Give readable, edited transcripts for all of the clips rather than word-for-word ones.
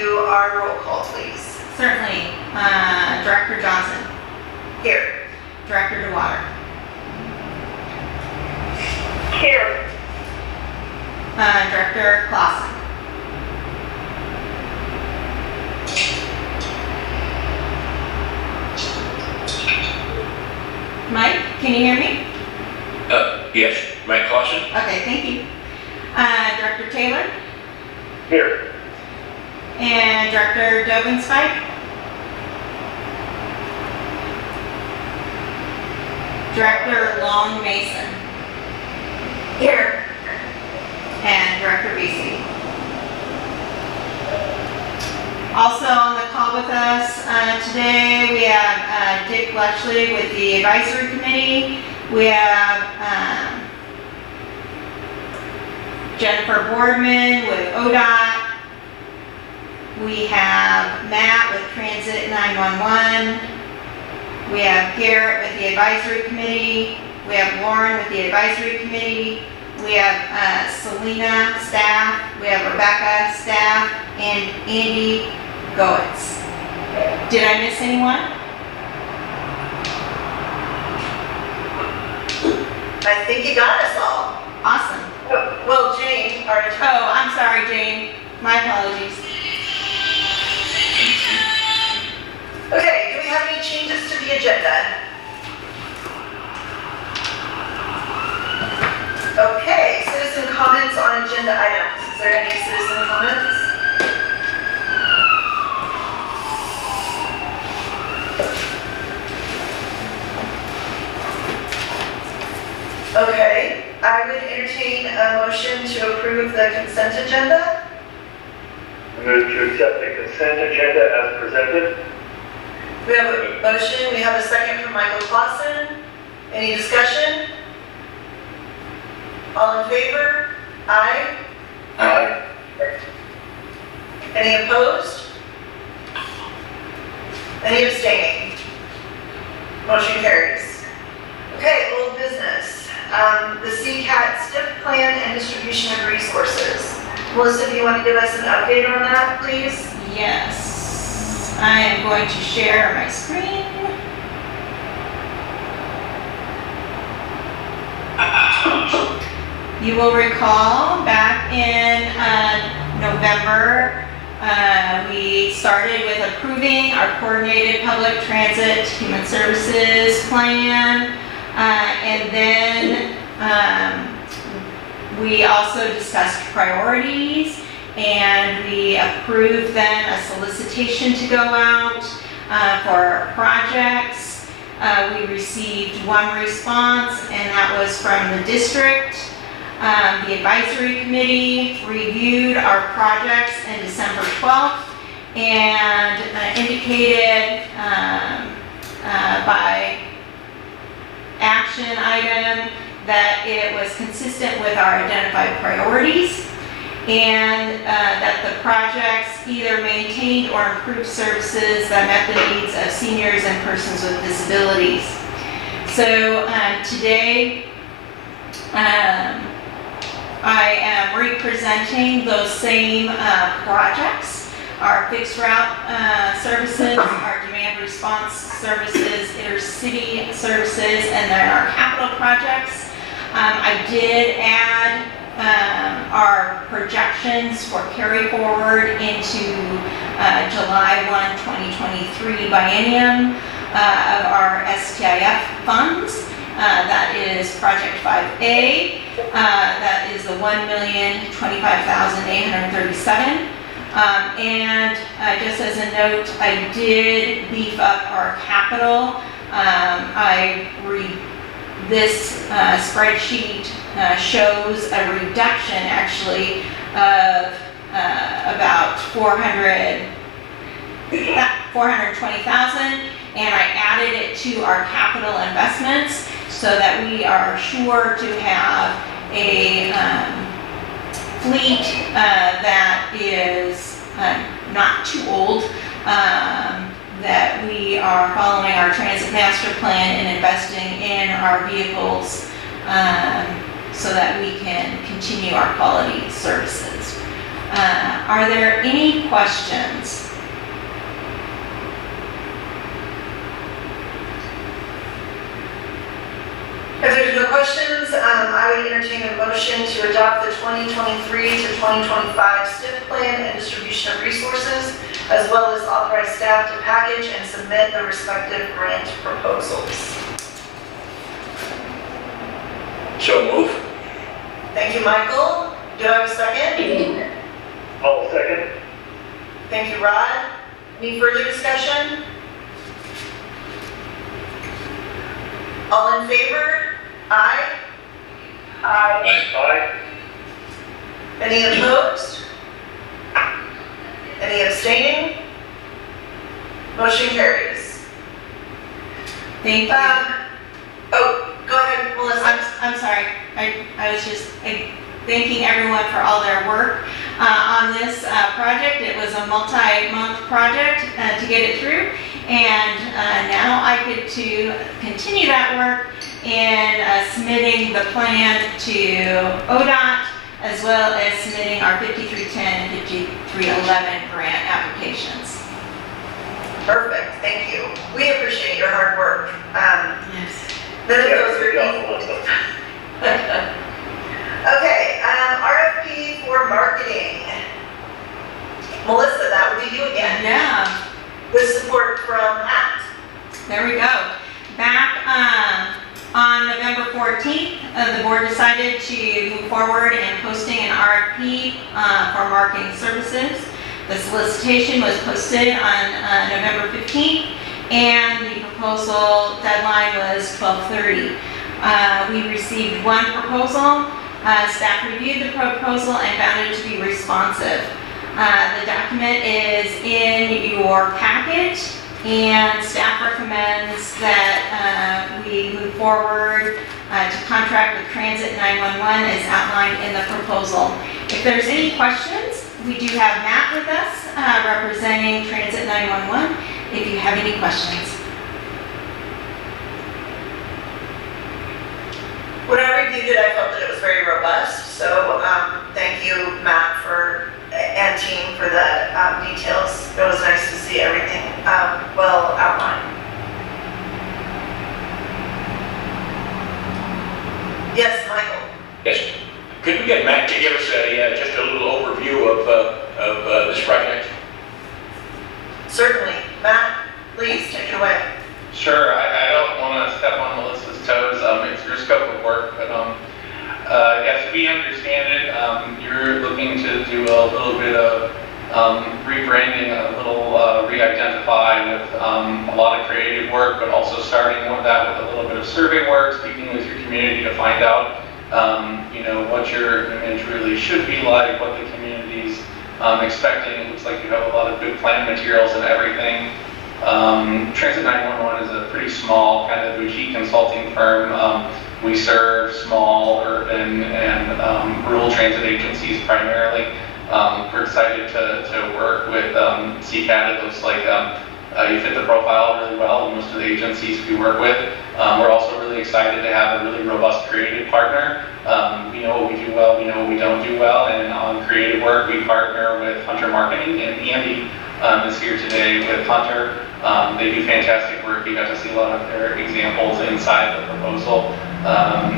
do our roll call, please? Certainly. Director Johnson. Here. Director DeWater. Here. Director Clausen. Mike, can you hear me? Yes, Mike Clausen. Okay, thank you. Director Taylor Here. and Director Dovenspike. Director Long Mason Here. and Director Vesey. Also on the call with us today, we have Dick Bletchley with the Advisory Committee. We have Jennifer Boardman with ODOT. We have Matt with Transit 911. We have Garrett with the Advisory Committee. We have Lauren with the Advisory Committee. We have Selena, staff. We have Rebecca, staff, and Andy Goetz. Did I miss anyone? I think you got us all. Awesome. Well, Jane, our attorney. Oh, I'm sorry, Jane. My apologies. Okay, do we have any changes to the agenda? Okay, citizen comments on agenda items. Is there any citizen comments? Okay, I would entertain a motion to approve the consent agenda. Move to accept the consent agenda as presented. We have a motion, we have a second from Michael Clausen. Any discussion? All in favor? Aye. Aye. Any opposed? Any abstaining? Motion carries. Okay, old business. The CCAT STIP plan and distribution of resources. Melissa, do you want to give us an update on that, please? Yes. I am going to share my screen. You will recall back in November, we started with approving our coordinated public transit human services plan, and then we also discussed priorities, and we approved then a solicitation to go out for projects. We received one response, and that was from the district. The advisory committee reviewed our projects in December 12th and indicated by action item that it was consistent with our identified priorities, and that the projects either maintained or improved services that met the needs of seniors and persons with disabilities. So today, I am representing those same projects: our fixed route services, our demand response services, intercity services, and then our capital projects. I did add our projections for carry forward into July 1, 2023 biennium of our STIF funds. That is Project 5A. That is the $1,025,837. And just as a note, I did beef up our capital. This spreadsheet shows a reduction actually of about 420,000, and I added it to our capital investments so that we are sure to have a fleet that is not too old, that we are following our transit master plan and investing in our vehicles so that we can continue our quality services. Are there any questions? If there's no questions, I would entertain a motion to adopt the 2023 to 2025 STIF plan and distribution of resources, as well as authorize staff to package and submit the respective grant proposals. So move. Thank you, Michael. Do I have a second? I'll second. Thank you, Rod. Any further discussion? All in favor? Aye. Aye. Aye. Any opposed? Any abstaining? Motion carries. Thank you. Oh, go ahead, Melissa. I'm sorry, I was just thanking everyone for all their work on this project. It was a multi-month project to get it through, and now I get to continue that work in submitting the plan to ODOT, as well as submitting our 5310 and 5311 grant applications. Perfect, thank you. We appreciate your hard work. Yes. None of Yeah, those good are job, easy. Melissa. Okay, RFP for marketing. Melissa, that would be you again, Yeah. with support from Matt. There we go. Back on November 14th, the board decided to move forward in posting an RFP for marketing services. The solicitation was posted on November 15th, and the proposal deadline was 12/30. We received one proposal. Staff reviewed the proposal and found it to be responsive. The document is in your packet, and staff recommends that we move forward to contract with Transit 911 as outlined in the proposal. If there's any questions, we do have Matt with us representing Transit 911 if you have any questions. When I reviewed it, I felt that it was very robust, so thank you, Matt, and team for the details. It was nice to see everything well outlined. Yes, Michael? Yes. Could we get Matt to give us just a little overview of this project? Certainly. Matt, please take it away. Sure, I don't want to step on Melissa's toes. It's your scope of work, but as we understand it, you're looking to do a little bit of rebranding, a little re-identify with a lot of creative work, but also starting with that with a little bit of survey work, speaking with your community to find out, what your image really should be like, what the community's expecting. It looks like you have a lot of good plan materials and everything. Transit 911 is a pretty small kind of boutique consulting firm. We serve small, urban, and rural transit agencies primarily. We're excited to work with CCAT. It looks like you fit the profile really well in most of the agencies we work with. We're also really excited to have a really robust creative partner. We know what we do well, we know what we don't do well, and on creative work we partner with Hunter Marketing, and Andy is here today with Hunter. They do fantastic work. You got to see a lot of their examples inside the proposal.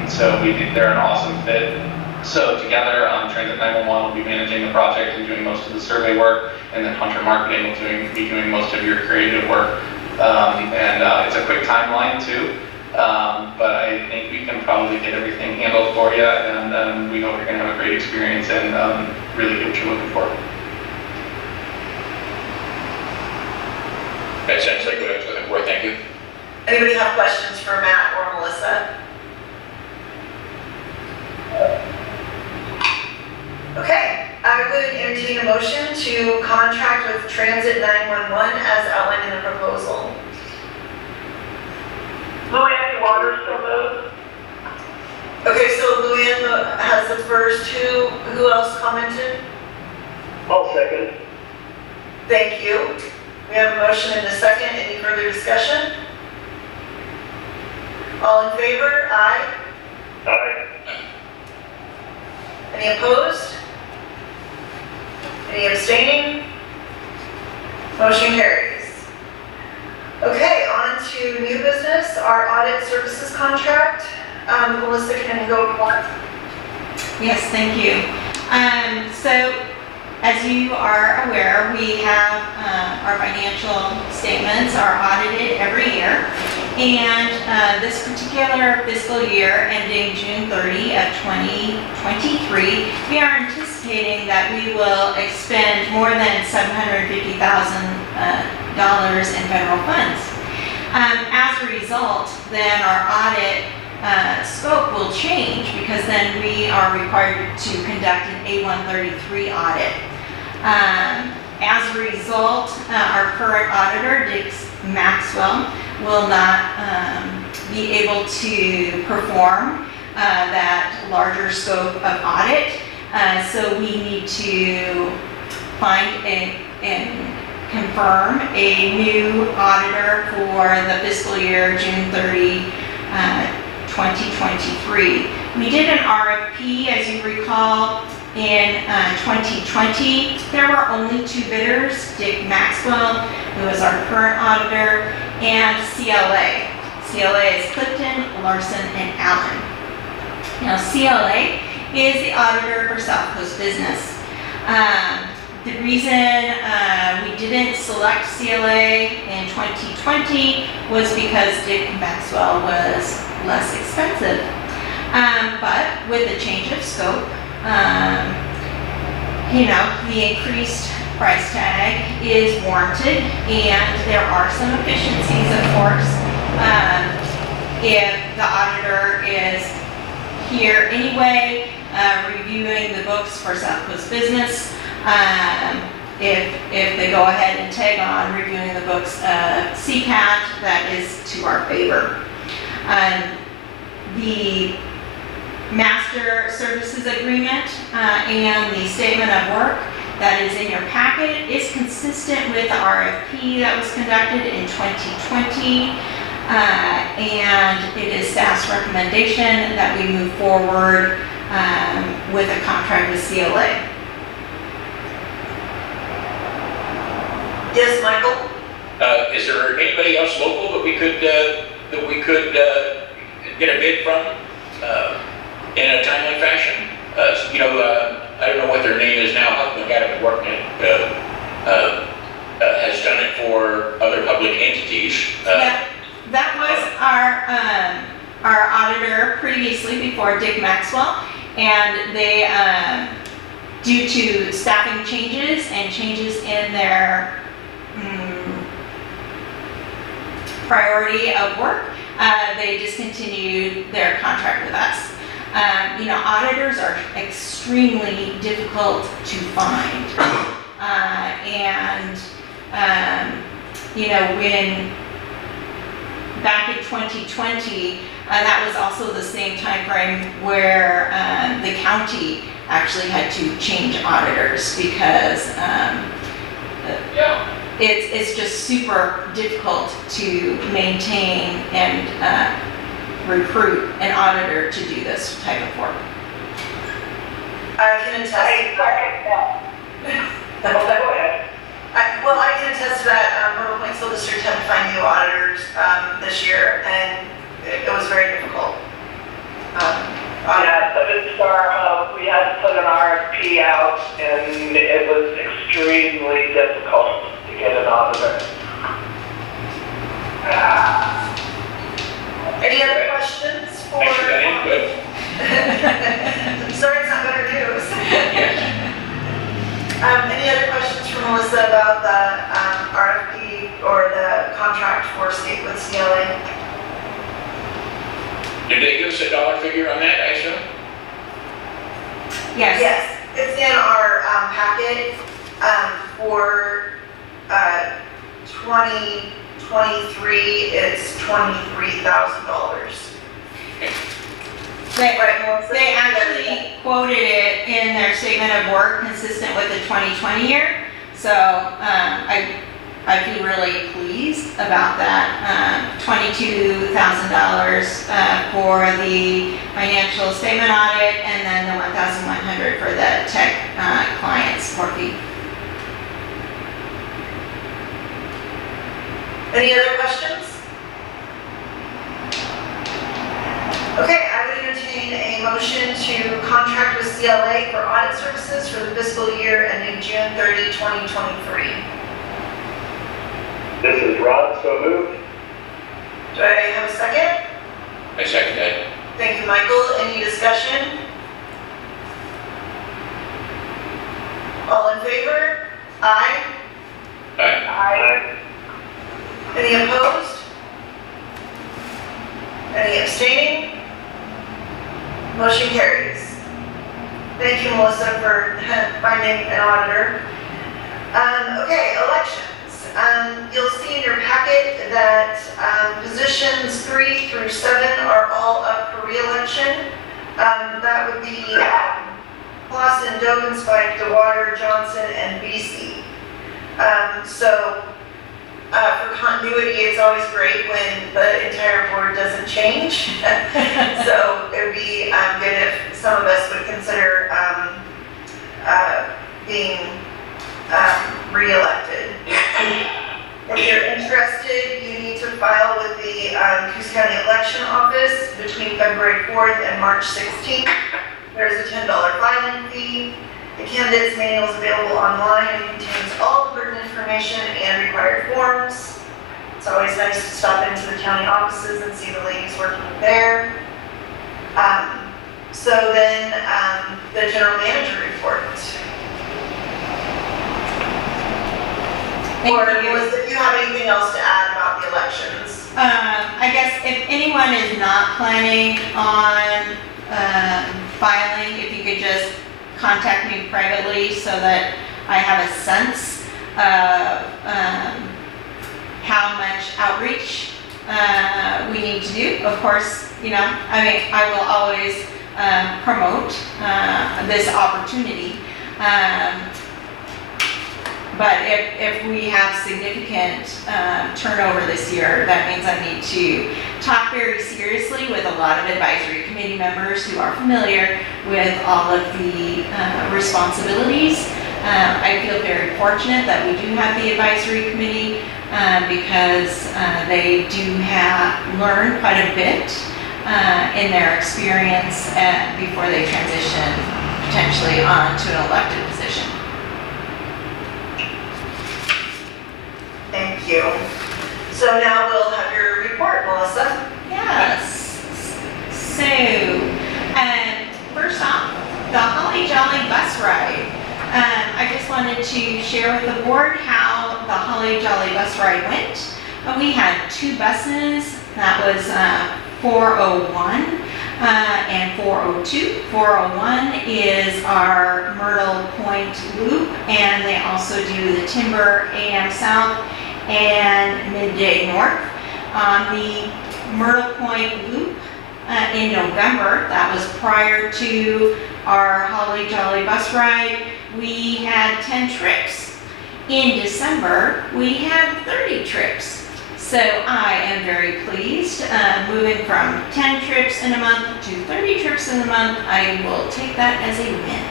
So we think they're an awesome fit. So together, Transit 911 will be managing the project and doing most of the survey work, and then Hunter Marketing will be doing most of your creative work. It's a quick timeline too, but I think we can probably get everything handled for you, and we hope you're going to have a great experience and really get what you're looking for. That sounds like what I was looking for, thank you. Anybody have questions for Matt or Melissa? Okay, I would entertain a motion to contract with Transit 911 as outlined in the proposal. Luann Waters, so moved. Okay, so Luann has the first. Who else commented? I'll second. Thank you. We have a motion and a second. Any further discussion? All in favor? Aye. Aye. Any opposed? Any abstaining? Motion carries. Okay, on to new business, our audit services contract. Melissa, can you go one? Yes, thank you. So, as you are aware, we have our financial statements are audited every year. And this particular fiscal year ending June 30 of 2023, we are anticipating that we will expend more than $750,000 in federal funds. As a result, then our audit scope will change because then we are required to conduct an A133 audit. As a result, our current auditor, Dick Maxwell, will not be able to perform that larger scope of audit. So we need to find and confirm a new auditor for the fiscal year June 30, 2023. We did an RFP, as you recall, in 2020. There were only 2 bidders, Dick Maxwell, who is our current auditor, and CLA. CLA is Clifton, Larson, and Allen. Now, CLA is the auditor for South Coast Business. The reason we didn't select CLA in 2020 was because Dick Maxwell was less expensive. But with the change of scope, the increased price tag is warranted, and there are some efficiencies, of course. If the auditor is here anyway, reviewing the books for South Coast Business, if they go ahead and tag on reviewing the books of CCAT, that is to our favor. The master services agreement and the statement of work that is in your packet is consistent with the RFP that was conducted in 2020, and it is staff's recommendation that we move forward with a contract with CLA. Yes, Michael? Is there anybody else local that we could get a bid from in a timely fashion? I don't know what their name is now. Huffman got it working it. Has done it for other public entities. That was our auditor previously before Dick Maxwell, and they, due to staffing changes and changes in their priority of work, they discontinued their contract with us. Auditors are extremely difficult to find. When back in 2020, that was also the same time frame where the county actually had to change auditors because it's just super difficult to maintain and recruit an auditor to do this type of work. I can attest. Go ahead. I can attest to that. Purple Point School District had to find new auditors this year, and it was very difficult. Yeah, so this we had to put an RFP out, and it was extremely difficult to get an auditor. Any other questions for? Actually, that is good. Sorry, it's not better news. Yes. Any other questions for Melissa about the RFP or the contract for state with CLA? Did they give us a dollar figure on that, I assume? Yes. Yes, it's in our packet for 2023, it's $23,000. They actually quoted it in their statement of work consistent with the 2020 year. So I feel really pleased about that. $22,000 for the financial statement audit, and then the $1,100 for the tech client support fee. Any other questions? Okay, I would entertain a motion to contract with CLA for audit services for the fiscal year ending June 30, 2023. This is Rod, so moved. Do I have a second? I second that. Thank you, Michael. Any discussion? All in favor? Aye. Aye. I, Any opposed? Any abstaining? Motion carries. Thank you, Melissa, for finding an auditor. Okay, elections. You'll see in your packet that positions 3 through 7 are all up for re-election. That would be Clausen, Dogenspike, DeWater, Johnson, and BC. For continuity, it's always great when the entire board doesn't change. So it would be good if some of us would consider being re-elected. If you're interested, you need to file with the Coos County Election Office between February 4th and March 16th. There's a $10 filing fee. The candidate's manual is available online and contains all the pertinent information and required forms. It's always nice to stop into the county offices and see the ladies working there. So then, the general manager report. Or Melissa, if you have anything else to add about the elections? I guess if anyone is not planning on filing, if you could just contact me privately so that I have a sense of how much outreach we need to do. Of course, I will always promote this opportunity. But if we have significant turnover this year, that means I need to talk very seriously with a lot of advisory committee members who are familiar with all of the responsibilities. I feel very fortunate that we do have the advisory committee because they do learn quite a bit in their experience before they transition potentially onto an elected position. Thank you. So now we'll have your report, Melissa. Yes. So, first off, the Holly Jolly bus ride. I just wanted to share with the board how the Holly Jolly bus ride went. We had 2 buses. That was 401 and 402. 401 is our Myrtle Point loop, and they also do the Timber AM South and Midday North. On the Myrtle Point loop in November, that was prior to our Holly Jolly bus ride, we had 10 trips. In December, we had 30 trips. So I am very pleased, moving from 10 trips in a month to 30 trips in a month. I will take that as a win.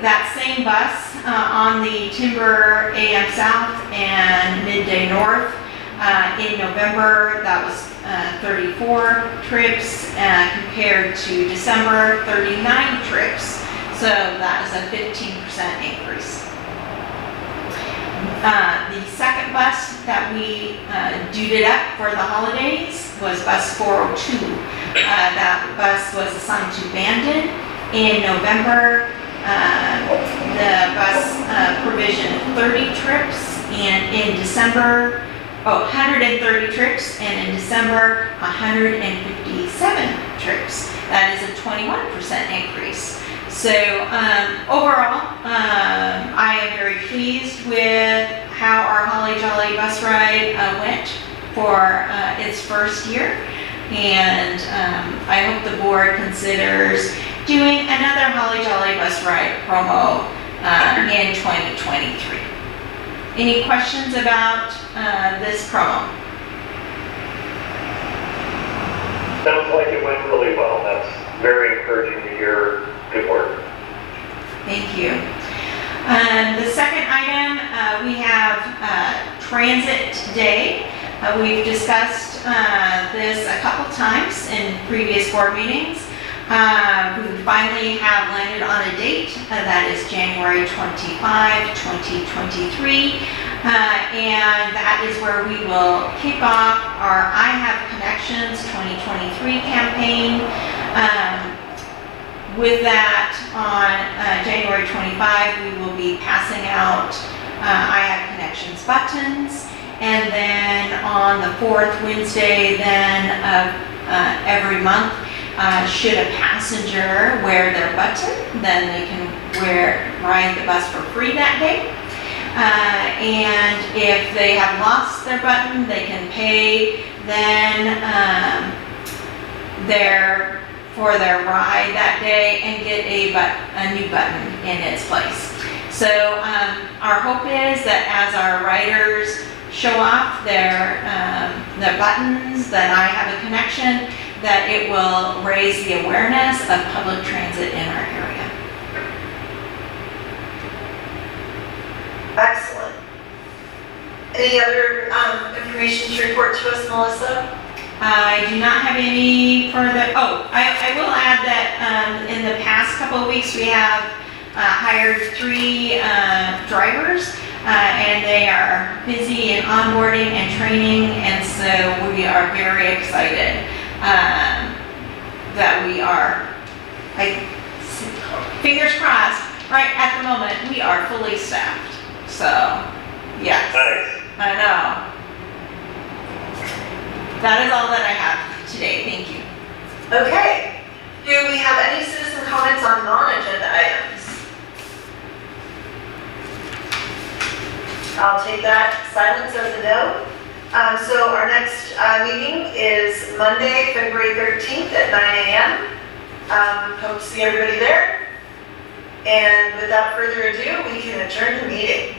That same bus on the Timber AM South and Midday North in November, that was 34 trips compared to December, 39 trips. So that is a 15% increase. The second bus that we duded up for the holidays was bus 402. That bus was assigned to Bandon in November. The bus provision 30 trips, and in December, 130 trips, and in December, 157 trips. That is a 21% increase. So overall, I am very pleased with how our Holly Jolly bus ride went for its first year, and I hope the board considers doing another Holly Jolly bus ride promo in 2023. Any questions about this promo? Sounds like it went really well. That's very encouraging to hear. Good work. Thank you. The second item, we have Transit Day. We've discussed this a couple times in previous board meetings. We finally have landed on a date, that is January 25, 2023. And that is where we will kick off our I Have Connections 2023 campaign. With that, on January 25, we will be passing out I Have Connections buttons. And then on the fourth Wednesday then of every month, should a passenger wear their button, then they can ride the bus for free that day. And if they have lost their button, they can pay then for their ride that day and get a new button in its place. So our hope is that as our riders show off their buttons, that I Have a Connection, that it will raise the awareness of public transit in our area. Excellent. Any other information to report to us, Melissa? I do not have any further, I will add that in the past couple of weeks, we have hired 3 drivers, and they are busy in onboarding and training, and so we are very excited that we are, fingers crossed, right at the moment, we are fully staffed. So, yes. Nice. I know. That is all that I have today. Thank you. Okay. Do we have any citizen comments on non-agenda items? I'll take that silence as a no. So our next meeting is Monday, February 13th at 9 a.m. Hope to see everybody there. And without further ado, we can adjourn the meeting.